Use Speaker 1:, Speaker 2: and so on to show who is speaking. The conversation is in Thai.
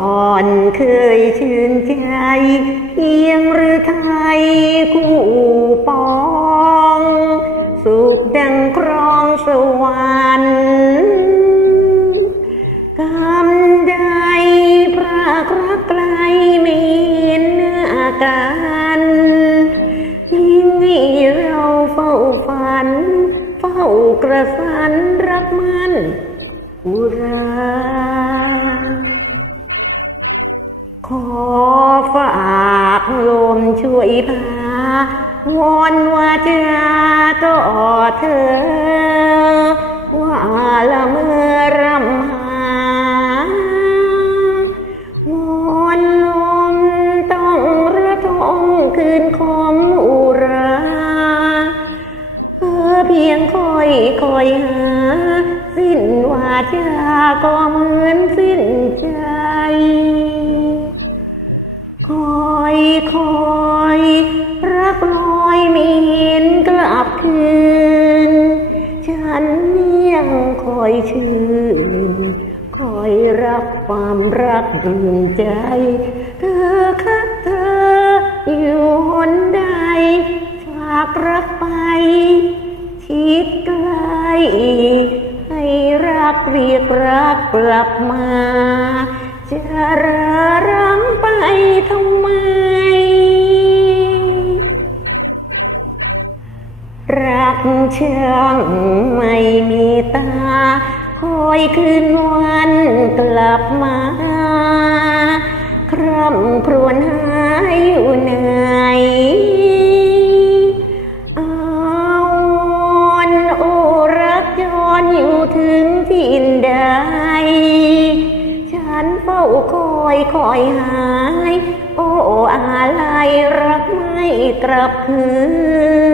Speaker 1: อ่อนเคยชื่นใจเอียงหรือไทยคู่ปอง สุขดังครองสวรรค์กำใดพระรักไกลไม่เห็นหน้ากันยิ่งเราเฝ้าฝัน เฝ้ากระสันรักมันอุรา ช่วยพาวอนว่าจะต่อเธอ ว่าละเมื่อรำหามอนลมต้องระทมคืนคมอุราเพื่อเพียงคอยคอยหา สิ้นว่าจาก็เหมือนสิ้นใจ คอยคอย รักใจ เธอคะเธออยู่หนใดจากรักไปชิดไกลให้รักเรียกรักกลับมาจะระรำไปทำไม รักช่างไม่มีตาคอยคืนวัน อยคอยหาย โอ้อาลัยรักไม่กลับคืน